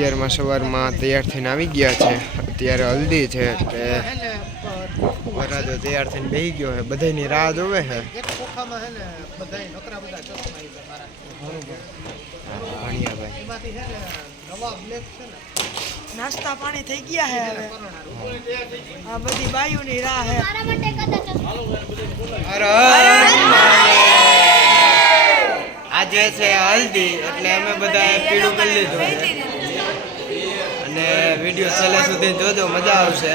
અત્યારમાં સવારમાં તૈયાર થઈને આવી ગયા છે। અત્યારે હલ્દી છે એટલે વરાજો તૈયાર થઈને બેસી ગયો છે, બધાની રાહ જોવે છે। નાસ્તા પાણી થઈ ગયા છે, હવે આ બધી બાયુની રાહ છે। આજે છે હલ્દી એટલે અમે બધા પીળું કરી લીધું અને વિડીયો છેલ્લે સુધી જોજો, મજા આવશે।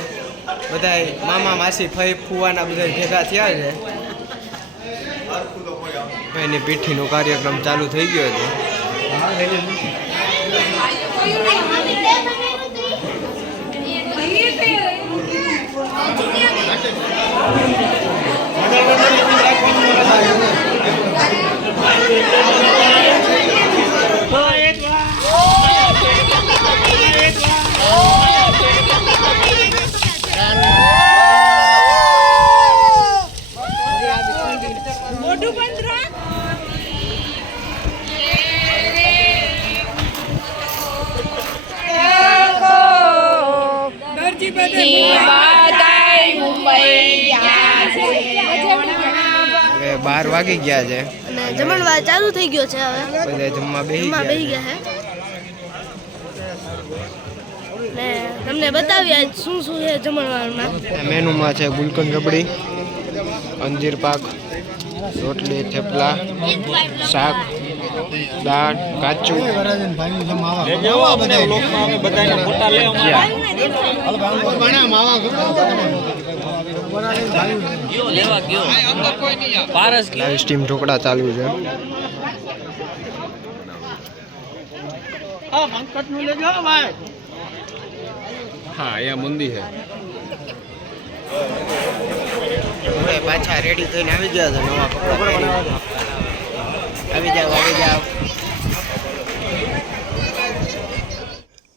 બધા મામા માસી ફઈ ફુવાના બધા ભેગા થયા છે। એની પીઠીનો કાર્યક્રમ ચાલુ થઈ ગયો છે। હવે 12 વાગી ગયા છે અને જમણવાર ચાલુ થઈ ગયો છે। હવે બધા જમવા બેસી ગયા છે ને તમને બતાવીએ આજ શું શું છે જમણવારમાં। મેનુમાં છે ગુલકંદ રબડી, અંજીર પાક, રોટલી, થેપલા, શાક, દાળ, કાચું, સ્ટીમ ઢોકળા ચાલુ છે। हाँ यहाँ मंदी है। પાછા રેડી થઈને આવી ગયા છે, નવા કપડા પહેરી। આવી જાવ।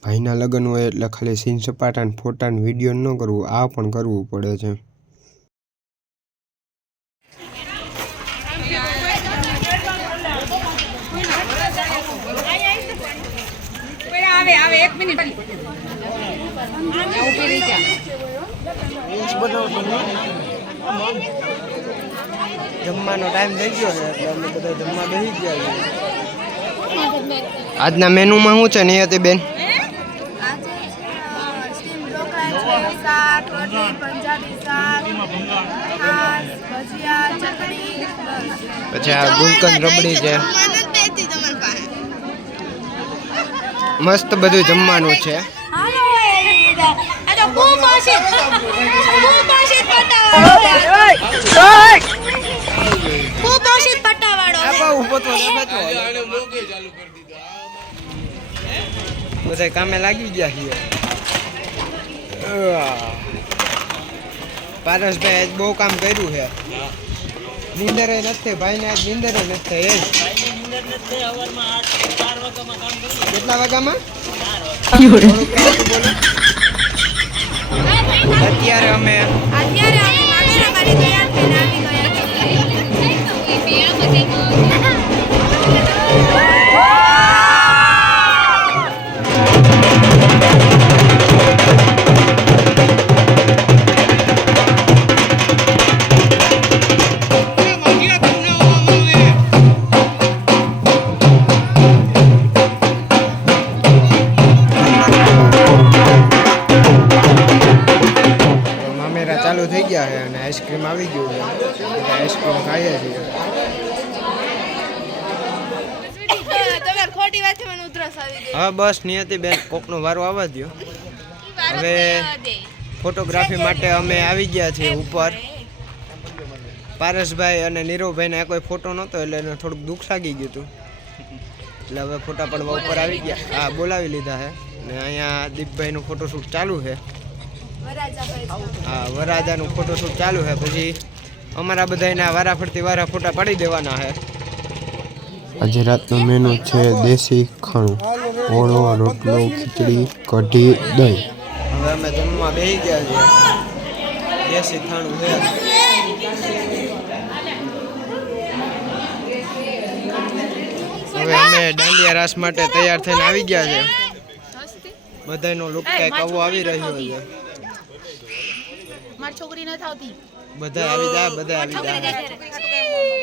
ભાઈના લગ્ન હોય એટલે ખાલી સીન સપાટા ને ફોટા ને વિડીયો ન કરવું, આ પણ કરવું પડે છે। આવે 1 મિનિટ જમવાનો ટાઈમ થઈ ગયો છે એટલે અમે બધા જમવા બેસી ગયા છે। આજના મેનુમાં શું છે નિયતિબેન? પછી આ ગુલકંદ રબડી છે, મસ્ત બધું જમવાનું છે। બધા કામે લાગી ગયા છીએ। પારસભાઈ આજ બહુ કામ કર્યું છે। નીંદર નથી ભાઈ ને, આજ નીંદર નથી। કેટલા વાગ્યામાં? અત્યારે અમે ચાલુ થઈ ગયા છે અને આઈસ્ક્રીમ આવી ગયું છે, આઈસ્ક્રીમ ખાઈએ છીએ। હા બસ નિયતિબેન, કોકનો વારો આવવા દો। હવે ફોટોગ્રાફી માટે અમે આવી ગયા છીએ ઉપર। પારસભાઈ અને નીરવભાઈને કોઈ ફોટો નહોતો એટલે એને થોડુંક દુઃખ લાગી ગયું હતું, એટલે હવે ફોટા પડવા ઉપર આવી ગયા। હા બોલાવી લીધા છે ને અહીંયા દીપભાઈનું ફોટોશૂટ ચાલુ છે। હા વરાજાનું ફોટોશૂટ ચાલુ છે, પછી અમારા બધાના વારાફરતી વારા ફોટા પાડી દેવાના છે। આજે રાતનો મેનુ છે દેશી ખાણું, ઓળો, રોટલો, ખીચડી, કઢી, દહીં। હવે અમે જમવા બેસી ગયા છીએ, દેશી ખાણું છે। હવે અમે દાંડિયા રાસ માટે તૈયાર થઈને આવી ગયા છે। બધાનો લુક કંઈક આવો આવી રહ્યો છે. મારી છોકરી નથી આવતી. બધા આવી જાય, બધા આવી જાય.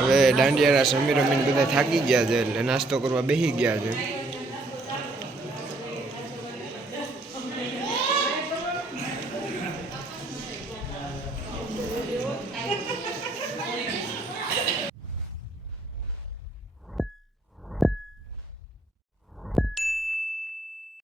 હવે દાંડિયારા સમીર રમીને બધા થાકી ગયા છે એટલે નાસ્તો કરવા બેસી ગયા છે.